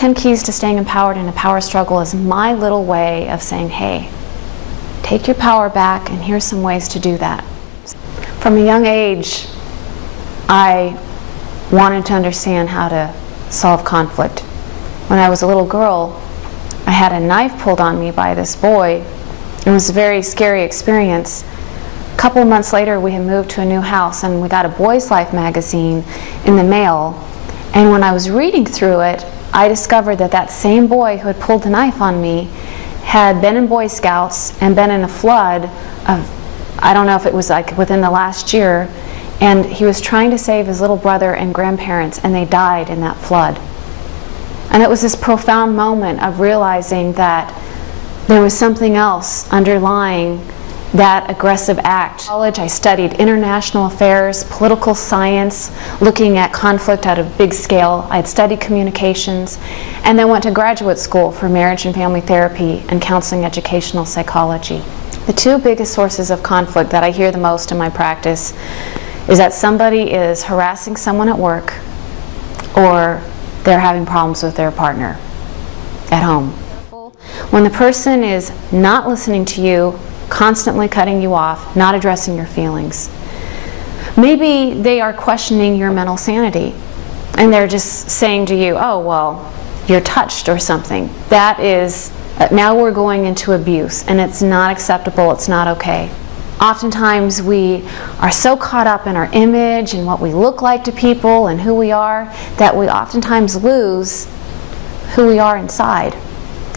10 Keys to Staying Empowered in a Power Struggle is my little way of saying, hey, take your power back, and here's some ways to do that. From a young age, I wanted to understand how to solve conflict. When I was a little girl, I had a knife pulled on me by this boy. It was a very scary experience. A couple of months later, we had moved to a new house, and we got a Boy's Life magazine in the mail. And when I was reading through it, I discovered that that same boy who had pulled the knife on me had been in Boy Scouts and been in a flood of, I don't know if it was like within the last year, and he was trying to save his little brother and grandparents, and they died in that flood. And it was this profound moment of realizing that there was something else underlying that aggressive act. In college, I studied international affairs, political science, looking at conflict at a big scale. I had studied communications, and then went to graduate school for marriage and family therapy and counseling educational psychology. The two biggest sources of conflict that I hear the most in my practice is that somebody is harassing someone at work, or they're having problems with their partner at home. When the person is not listening to you, constantly cutting you off, not addressing your feelings. Maybe they are questioning your mental sanity, and they're just saying to you, oh, well, you're touched or something. That is, now we're going into abuse, and it's not acceptable, it's not okay. Oftentimes we are so caught up in our image and what we look like to people and who we are, that we oftentimes lose who we are inside.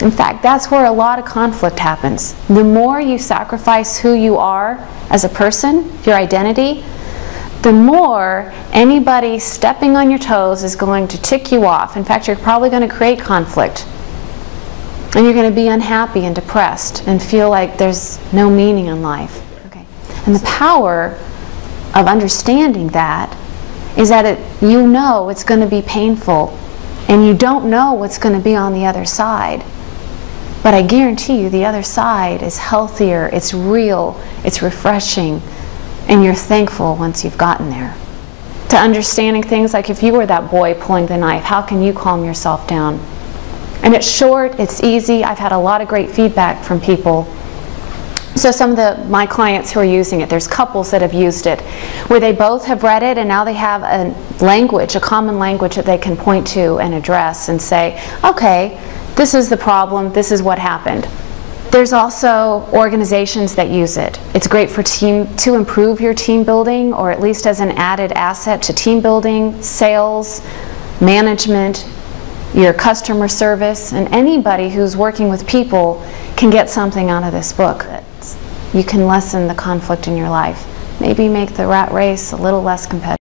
In fact, that's where a lot of conflict happens. The more you sacrifice who you are as a person, your identity, the more anybody stepping on your toes is going to tick you off. In fact, you're probably going to create conflict. And you're going to be unhappy and depressed and feel like there's no meaning in life. Okay. And the power of understanding that is that you know it's going to be painful, and you don't know what's going to be on the other side. But I guarantee you the other side is healthier, it's real, it's refreshing, and you're thankful once you've gotten there. To understanding things like, if you were that boy pulling the knife, how can you calm yourself down? And it's short, it's easy. I've had a lot of great feedback from people. So some of my clients who are using it, there's couples that have used it, where they both have read it, and now they have a language, a common language that they can point to and address and say, okay, this is the problem, this is what happened. There's also organizations that use it. It's great for to improve your team building, or at least as an added asset to team building, sales, management, your customer service, and anybody who's working with people can get something out of this book. You can lessen the conflict in your life. Maybe make the rat race a little less competitive.